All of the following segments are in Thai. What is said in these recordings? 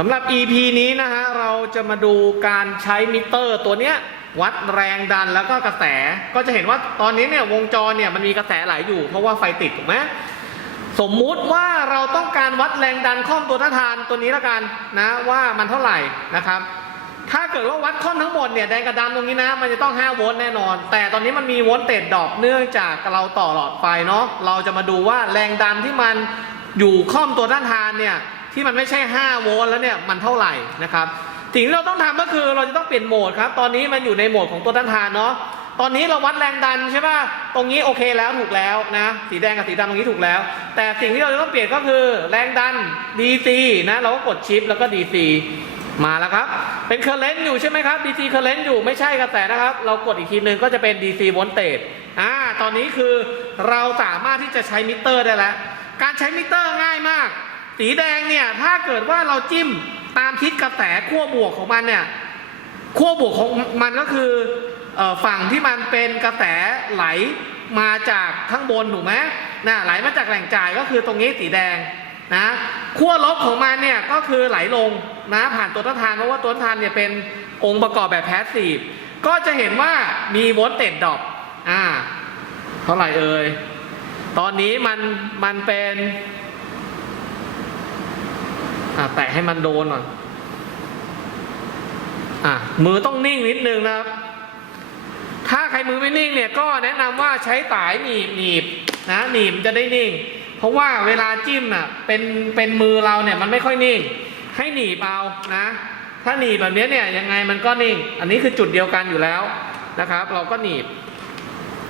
สำหรับ EP นี้นะฮะเราจะมาดูการใช้มิเตอร์ตัวเนี้ยวัดแรงดันแล้วก็กระแส ก็จะเห็นว่าตอนนี้เนี่ยวงจรเนี่ยมันมีกระแสไหลอยู่ เพราะว่าไฟติดถูกไหมสมมุติว่าเราต้องการวัดแรงดันข้อมตัวต้าทานตัวนี้ละกันนะว่ามันเท่าไหร่นะครับ ถ้าเกิดว่าวัดข้อมทั้งหมดเนี่ยแดงกับดำตรงนี้นะมันจะต้อง 5 โวลต์แน่นอน แต่ตอนนี้มันมีโวลต์เตจดรอปเนื่องจากเราต่อหลอดไฟเนาะเราจะมาดูว่าแรงดันที่มันอยู่ข้อมตัวต้าทานเนี่ย ที่มันไม่ใช่ 5 โวลต์แล้วเนี่ยมันเท่าไหร่นะครับสิ่งที่เราต้องทำก็คือเราจะต้องเปลี่ยนโหมดครับ ตอนนี้มันอยู่ในโหมดของตัวต้านทานเนาะตอนนี้เราวัดแรงดันใช่ป่ะ ตรงนี้โอเคแล้วถูกแล้วนะ สีแดงกับสีดำตรงนี้ถูกแล้ว แต่สิ่งที่เราจะต้องเปลี่ยนก็คือแรงดัน DC นะ เราก็กดชิปแล้วก็ DC มาแล้วครับ เป็นเคอร์เรนต์อยู่ใช่ไหมครับ DC เคอร์เรนต์อยู่ไม่ใช่กระแสนะครับ เรากดอีกทีนึงก็จะเป็น DC โวลเตจอ่า ตอนนี้คือเราสามารถที่จะใช้มิเตอร์ได้แล้ว การใช้มิเตอร์ง่ายมาก สีแดงเนี่ยถ้าเกิดว่าเราจิ้มตามทิศกระแสขั้วบวกของมันเนี่ยขั้วบวกของมันก็คืออฝั่งที่มันเป็นกระแสไหลมาจากข้างบนถูกไหมนะไหลมาจากแหล่งจ่ายก็คือตรงนี้สีแดงนะขั้วลบของมันเนี่ยก็คือไหลลงนะผ่านตัวต้านทานเพราะว่าตัวต้านทานเนี่ยเป็นองค์ประกอบแบบแพสซีฟก็จะเห็นว่ามีโวลต์เตจดอปอ่าเท่าไหร่เอ่ยตอนนี้มันมันเป็น อ่าแตะให้มันโดนหน่อยอะมือต้องนิ่งนิดนึงนะครับ ถ้าใครมือไม่นิ่งเนี่ยก็แนะนำว่าใช้สายหนีบหนีบนะหนีบจะได้นิ่ง เพราะว่าเวลาจิ้มอะเป็นเป็นมือเราเนี่ยมันไม่ค่อยนิ่ง ให้หนีบเอานะ ถ้าหนีบแบบนี้เนี่ยยังไงมันก็นิ่ง อันนี้คือจุดเดียวกันอยู่แล้วนะครับ เราก็หนีบ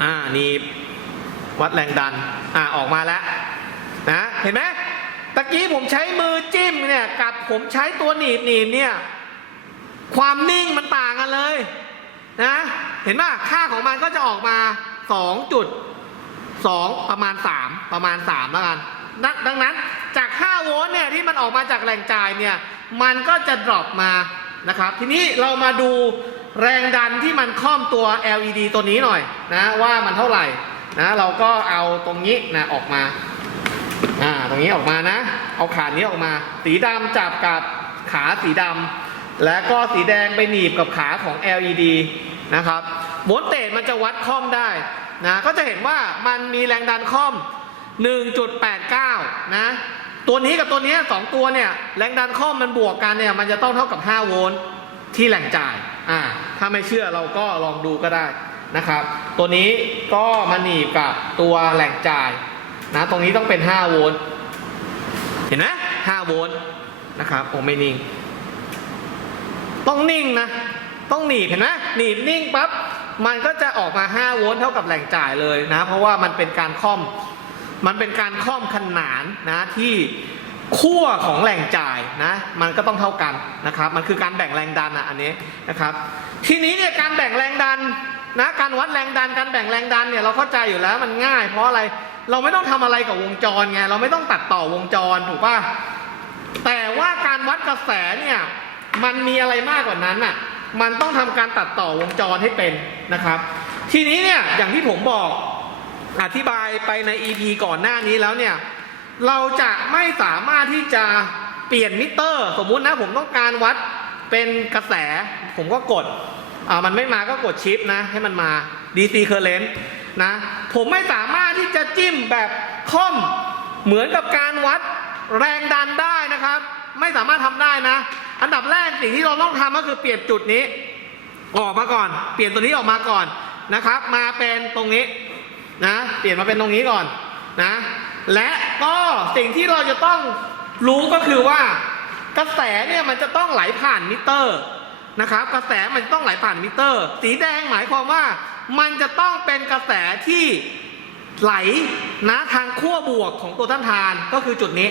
อ่าหนีบวัดแรงดันอ่าออกมาแล้วนะเห็นไหม ตะกี้ผมใช้มือจิ้มเนี่ยกับผมใช้ตัวหนีบหนีบเนี่ยความนิ่งมันต่างกันเลยนะเห็นป่ะค่าของมันก็จะออกมา2จุด2ประมาณ 3 ประมาณ 3 แล้วกันด,ดังนั้นจาก 5 โวลต์เนี่ยที่มันออกมาจากแหล่งจ่ายเนี่ยมันก็จะดรอปมานะครับทีนี้เรามาดูแรงดันที่มันค่อมตัว LED ตัวนี้หน่อยนะว่ามันเท่าไหร่นะเราก็เอาตรงนี้นะออกมา อ่าตรงนี้ออกมานะ เอาขานี้ออกมา สีดำจับกับขาสีดำและก็สีแดงไปหนีบกับขาของ LED นะครับโวลเตจมันจะวัดค่อมได้นะก็จะเห็นว่ามันมีแรงดันค่อม 1.89 นะตัวนี้กับตัวนี้สองตัวเนี่ยแรงดันคอมมันบวกกันเนี่ยมันจะต้องเท่ากับ 5 โวลต์ที่แหล่งจ่ายอ่าถ้าไม่เชื่อเราก็ลองดูก็ได้นะครับ ตัวนี้ก็มาหนีบกับตัวแหล่งจ่าย นะตรงนี้ต้องเป็น 5 โวลต์เห็นไหม5โวลต์นะครับโอ้ไม่นิ่ง ต้องนิ่งนะ ต้องหนีบเห็นไหมหนีบนิ่งปั๊บมันก็จะออกมา 5 โวลต์เท่ากับแหล่งจ่ายเลยนะ เพราะว่ามันเป็นการค่อม มันเป็นการค่อมขนานนะที่ขั้วของแหล่งจ่ายนะ มันก็ต้องเท่ากันนะครับ มันคือการแบ่งแรงดันอะอันนี้นะครับ ทีนี้เนี่ยการแบ่งแรงดันนะ การวัดแรงดัน การแบ่งแรงดันเนี่ยเราเข้าใจอยู่แล้วมันง่าย เพราะอะไร เราไม่ต้องทำอะไรกับวงจรไงเราไม่ต้องตัดต่อวงจรถูกป่ะแต่ว่าการวัดกระแสเนี่ยมันมีอะไรมากกว่านั้นอะมันต้องทำการตัดต่อวงจรให้เป็นนะครับ ทีนี้เนี่ยอย่างที่ผมบอกอธิบายไปใน EP ก่อนหน้านี้แล้วเนี่ยเราจะไม่สามารถที่จะเปลี่ยนมิเตอร์ สมมุตินะผมต้องการวัดเป็นกระแส ผมก็กดอ่ามันไม่มาก็กดชิปนะให้มันมา DC current นะ ผมไม่สามารถที่จะจิ้มแบบค่อมเหมือนกับการวัดแรงดันได้นะครับ ไม่สามารถทำได้นะ อันดับแรกสิ่งที่เราต้องทำก็คือเปลี่ยนจุดนี้ ออกมาก่อน เปลี่ยนตัวนี้ออกมาก่อนนะครับ มาเป็นตรงนี้นะ เปลี่ยนมาเป็นตรงนี้ก่อนนะ และก็สิ่งที่เราจะต้องรู้ก็คือว่ากระแสเนี่ยมันจะต้องไหลผ่านมิเตอร์ นะครับ กระแสมันต้องไหลผ่านมิเตอร์ สีแดงหมายความว่า มันจะต้องเป็นกระแสที่ไหลนะทางขั้วบวกของตัวต้านทานก็คือจุดนี้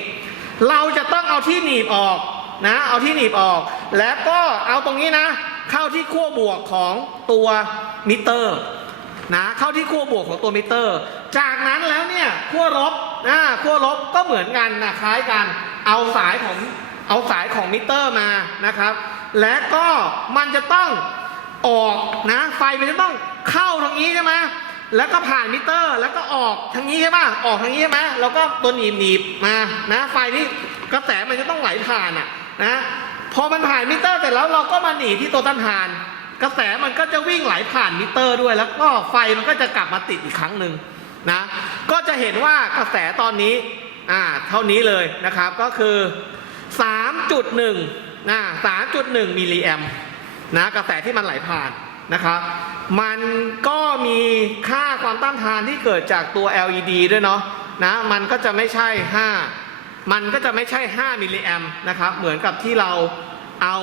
เราจะต้องเอาที่หนีบออกนะ เอาที่หนีบออก แล้วก็เอาตรงนี้นะ เข้าที่ขั้วบวกของตัวมิเตอร์นะเข้าที่ขั้วบวกของตัวมิเตอร์ จากนั้นแล้วเนี่ยขั้วลบนะขั้วลบก็เหมือนกันนะคล้ายกัน เอาสายของเอาสายของมิเตอร์มานะครับ และก็มันจะต้องออกนะไฟมันจะต้องเข้าทางนี้ใช่ไหมแล้วก็ผ่านมิเตอร์ แล้วก็ออกทางนี้ใช่ป่ะออกทางนี้ใช่ไหมแล้วก็ตัวหนีบหนีบมานะไฟนี้กระแสมันจะต้องไหลผ่านอะนะพอมันผ่านมิเตอร์เสร็จแล้วเราก็มาหนีที่ตัวต้านทาน กระแสมันก็จะวิ่งไหลผ่านมิเตอร์ด้วย แล้วก็ไฟมันก็จะกลับมาติดอีกครั้งหนึ่งนะก็จะเห็นว่ากระแสตอนนี้อ่าเท่านี้เลยนะครับก็คือ 3.1 นะ3.1มิลลิแอมนะกระแสที่มันไหลผ่านนะครับ มันก็มีค่าความต้านทานที่เกิดจากตัว LED ด้วยเนาะนะมันก็จะไม่ใช่ 5 มันก็จะไม่ใช่ 5มิลลิแอมนะครับ เหมือนกับที่เราเอา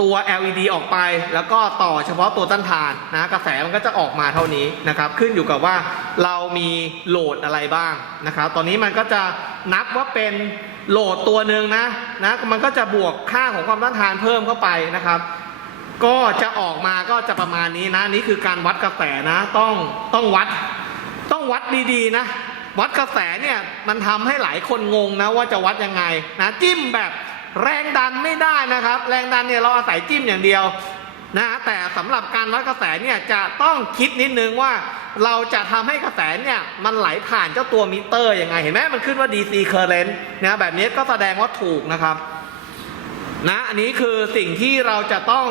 ตัว LED ออกไป แล้วก็ต่อเฉพาะตัวต้านทานนะกระแสมันก็จะออกมาเท่านี้นะครับ ขึ้นอยู่กับว่าเรามีโหลดอะไรบ้างนะครับ ตอนนี้มันก็จะนับว่าเป็นโหลดตัวหนึ่งนะนะมันก็จะบวกค่าของความต้านทานเพิ่มเข้าไปนะครับ ก็จะออกมาก็จะประมาณนี้นะนี่คือการวัดกระแสนะต้องต้องวัดต้องวัดดีๆนะ วัดกระแสเนี่ยมันทำให้หลายคนงงนะว่าจะวัดยังไงนะจิ้มแบบ แรงดันไม่ได้นะครับ แรงดันเนี่ยเราอาศัยจิ้มอย่างเดียวนะแต่สำหรับการวัดกระแสเนี่ยจะต้องคิดนิดนึงว่าเราจะทำให้กระแสเนี่ยมันไหลผ่านเจ้าตัวมิเตอร์ยังไงเห็นไหมมันขึ้นว่า DC current นะแบบนี้ก็แสดงว่าถูกนะครับนะอันนี้คือสิ่งที่เราจะต้อง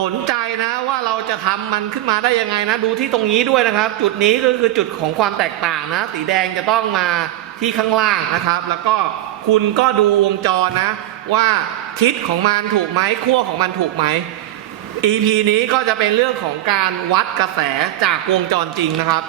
สนใจนะว่าเราจะทำมันขึ้นมาได้ยังไงนะ ดูที่ตรงนี้ด้วยนะครับ จุดนี้ก็คือจุดของความแตกต่างนะ สีแดงจะต้องมาที่ข้างล่างนะครับ แล้วก็ คุณก็ดูวงจรนะ ว่าทิศของมันถูกไหมขั้วของมันถูกไหม EP นี้ก็จะเป็นเรื่องของการวัดกระแสจากวงจรจริงนะครับ